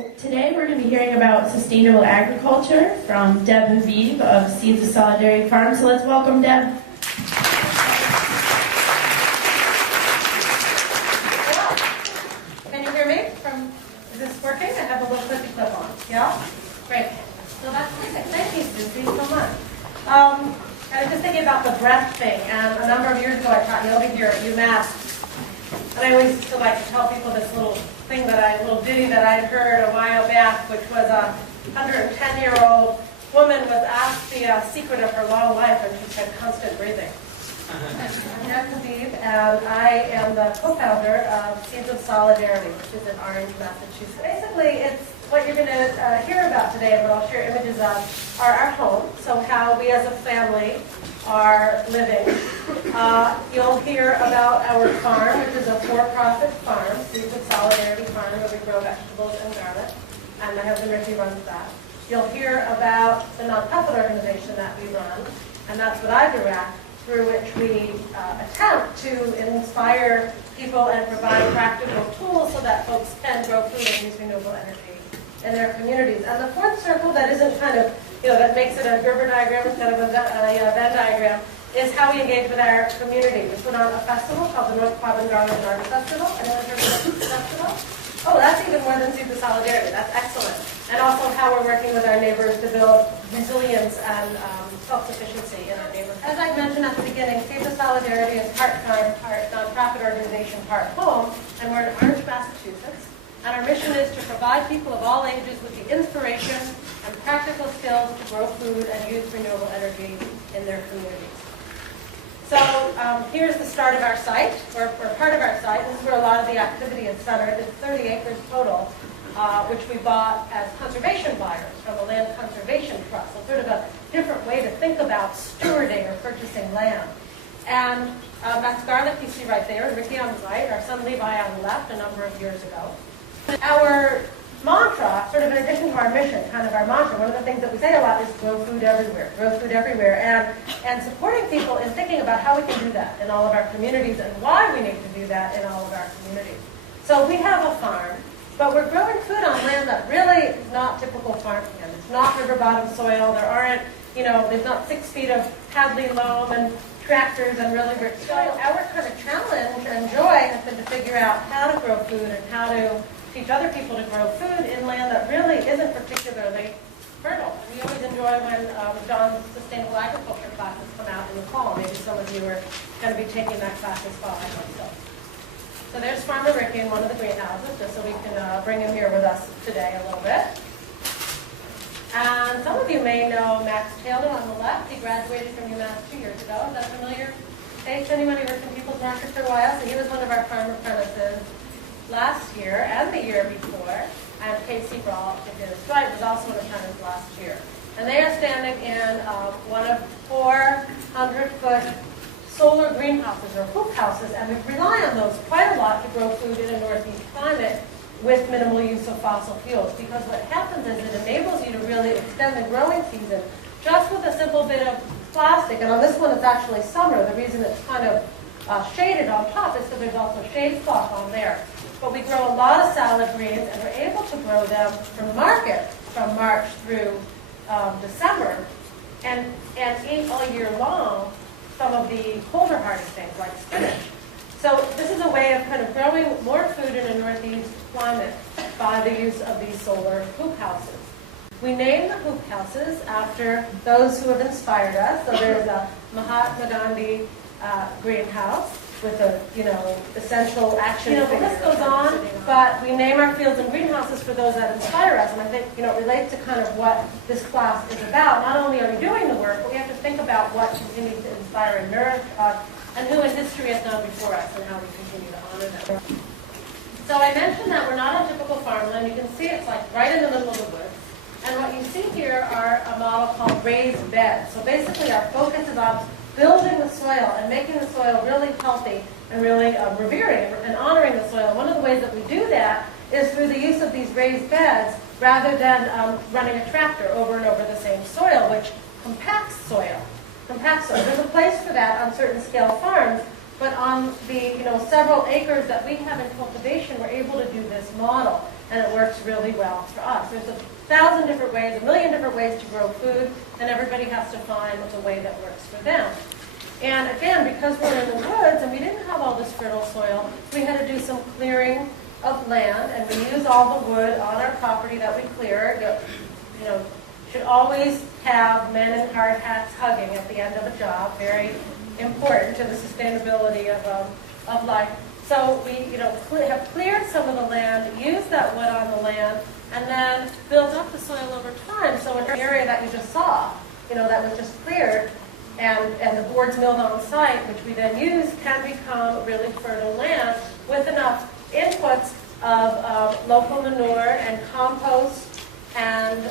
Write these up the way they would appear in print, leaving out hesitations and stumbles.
Today we're going to be hearing about sustainable agriculture from Deb Habib of Seeds of Solidarity Farm. So let's welcome Deb. Can you hear me? Is this working? I have a little clippy clip on. Yeah? Great. So that's perfect. Thank you, Susie, so much. I was just thinking about the breath thing, and a number of years ago I taught yoga here at UMass. And I always used to like to tell people this little ditty that I'd heard a while back, which was a 110-year-old woman was asked the secret of her long life, and she said constant breathing. I'm Deb Habib, and I am the co-founder of Seeds of Solidarity, which is in Orange, Massachusetts. Basically, it's what you're going to hear about today, and what I'll share images of, are our home. So how we as a family are living. You'll hear about our farm, which is a for-profit farm, Seeds of Solidarity Farm, where we grow vegetables and garlic, and my husband Ricky runs that. You'll hear about the nonprofit organization that we run, and that's what I direct, through which we attempt to inspire people and provide practical tools so that folks can grow food and use renewable energy in their communities. And the fourth circle that isn't kind of, that makes it a Gerber diagram instead of a Venn diagram, is how we engage with our community. We put on a festival called the North Quabbin Garland Garden Festival. Anyone heard of the festival? Oh, that's even more than Seeds of Solidarity. That's excellent. And also how we're working with our neighbors to build resilience and self-sufficiency in our neighborhood. As I mentioned at the beginning, Seeds of Solidarity is part farm, part nonprofit organization, part home, and we're in Orange, Massachusetts. And our mission is to provide people of all ages with the inspiration and practical skills to grow food and use renewable energy in their communities. So here's the start of our site, or part of our site. This is where a lot of the activity is centered. It's 30 acres total, which we bought as conservation buyers from the Land Conservation Trust. So sort of a different way to think about stewarding or purchasing land. And that's garlic you see right there, and Ricky on the right, our son Levi on the left a number of years ago. Our mantra, sort of in addition to our mission, kind of our mantra, one of the things that we say a lot is grow food everywhere, and supporting people in thinking about how we can do that in all of our communities and why we need to do that in all of our communities. So we have a farm, but we're growing food on land that really is not typical farm land. It's not river bottom soil. There aren't, there's not 6 feet of Hadley loam and tractors and really rich soil. Our kind of challenge and joy has been to figure out how to grow food and how to teach other people to grow food in land that really isn't particularly fertile. We always enjoy when John's Sustainable Agriculture classes come out in the fall. Maybe some of you are going to be taking that class this fall. I hope so. So there's Farmer Ricky in one of the greenhouses, just so we can bring him here with us today a little bit. And some of you may know Max Taylor on the left. He graduated from UMass 2 years ago. Is that familiar? Hey, to anyone who worked in People's Market for a while? So he was one of our farm apprentices last year and the year before, and Casey Brawl, who was also an apprentice last year. And they are standing in one of 400-foot solar greenhouses or hoop houses, and we rely on those quite a lot to grow food in a northeast climate with minimal use of fossil fuels, because what happens is it enables you to really extend the growing season just with a simple bit of plastic. And on this one it's actually summer. The reason it's kind of shaded on top is because there's also shade cloth on there. But we grow a lot of salad greens, and we're able to grow them from the market from March through December, and eat all year long some of the colder hardy things like spinach. So this is a way of kind of growing more food in a northeast climate by the use of these solar hoop houses. We name the hoop houses after those who have inspired us. So there's a Mahatma Gandhi greenhouse with a, essential action. The list goes on, but we name our fields and greenhouses for those that inspire us. And I think, it relates to kind of what this class is about. Not only are we doing the work, but we have to think about what continues to inspire and nourish us, and who in history has done before us, and how we continue to honor them. So I mentioned that we're not on typical farmland. You can see it's like right in the middle of the woods. And what you see here are a model called raised beds. So basically our focus is on building the soil and making the soil really healthy and really revering and honoring the soil. One of the ways that we do that is through the use of these raised beds rather than running a tractor over and over the same soil, which compacts soil. There's a place for that on certain scale farms, but on the several acres that we have in cultivation, we're able to do this model. and it works really well for us. There's 1,000 different ways, 1,000,000 different ways to grow food, and everybody has to find the way that works for them. And again, because we're in the woods and we didn't have all this fertile soil, we had to do some clearing of land, and we used all the wood on our property that we cleared. You know, should always have men in hard hats hugging at the end of a job. Very important to the sustainability of life. So we, have cleared some of the land, used that wood on the land, and then built up the soil over time. So an area that you just saw, that was just cleared, and the boards milled on site, which we then use, can become really fertile land with enough inputs of local manure and compost and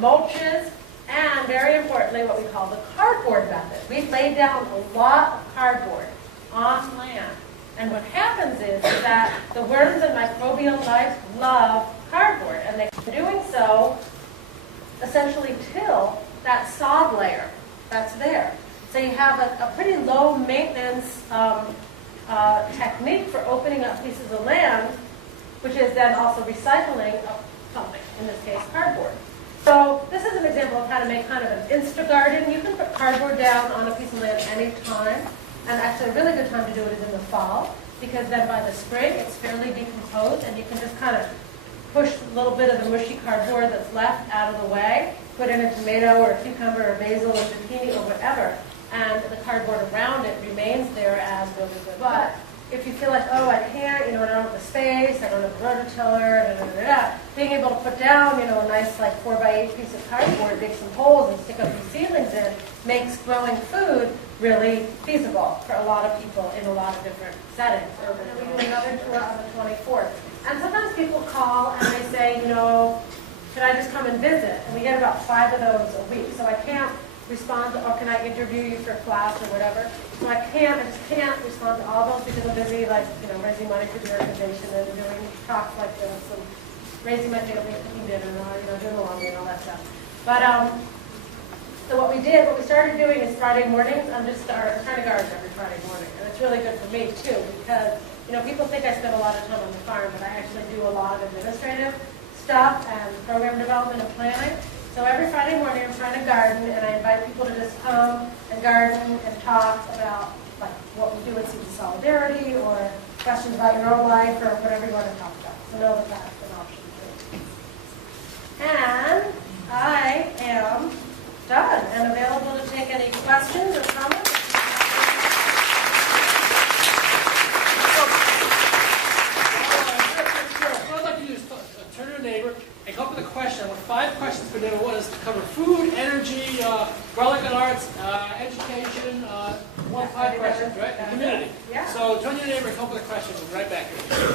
mulches, and very importantly, what we call the cardboard method. We've laid down a lot of cardboard on land. And what happens is that the worms and microbial life love cardboard, and they're doing so essentially till that sod layer that's there. So you have a pretty low maintenance technique for opening up pieces of land, which is then also recycling of something, in this case cardboard. So this is an example of how to make kind of an Insta-garden. You can put cardboard down on a piece of land any time. And actually a really good time to do it is in the fall, because then by the spring it's fairly decomposed and you can just kind of push a little bit of the mushy cardboard that's left out of the way, put in a tomato or a cucumber or basil or zucchini or whatever, and the cardboard around it remains there as really good. But if you feel like, oh, I can't, I don't have the space, I don't have the rototiller, being able to put down, a nice like 4x8 piece of cardboard, dig some holes and stick up these seedlings in, makes growing food really feasible for a lot of people in a lot of different settings. And then we do another tour on the 24th. And sometimes people call and they say, should I just come and visit? And we get about 5 of those a week. So I can't respond or can I interview you for class or whatever? So I just can't respond to all those because I'm busy, raising money for the organization and doing talks like this and raising my family and cooking dinner and doing the laundry and all that stuff. But so what we started doing is Friday mornings. I'm trying to garden every Friday morning, and it's really good for me too because people think I spend a lot of time on the farm, but I actually do a lot of administrative stuff and program development and planning. So every Friday morning I'm trying to garden, and I invite people to just come and garden and talk about what we do at Seeds of Solidarity or questions about your own life or whatever you want to talk about. So know that that's an option too. And I am done and available to take any questions or comments. What I'd like to do is turn to a neighbor and come up with a question. I want 5 questions for neighbor. One is to cover food, energy, garlic and arts, education, 5 questions, right? The community. Yeah. So turn to your neighbor and come up with a question. We'll be right back here.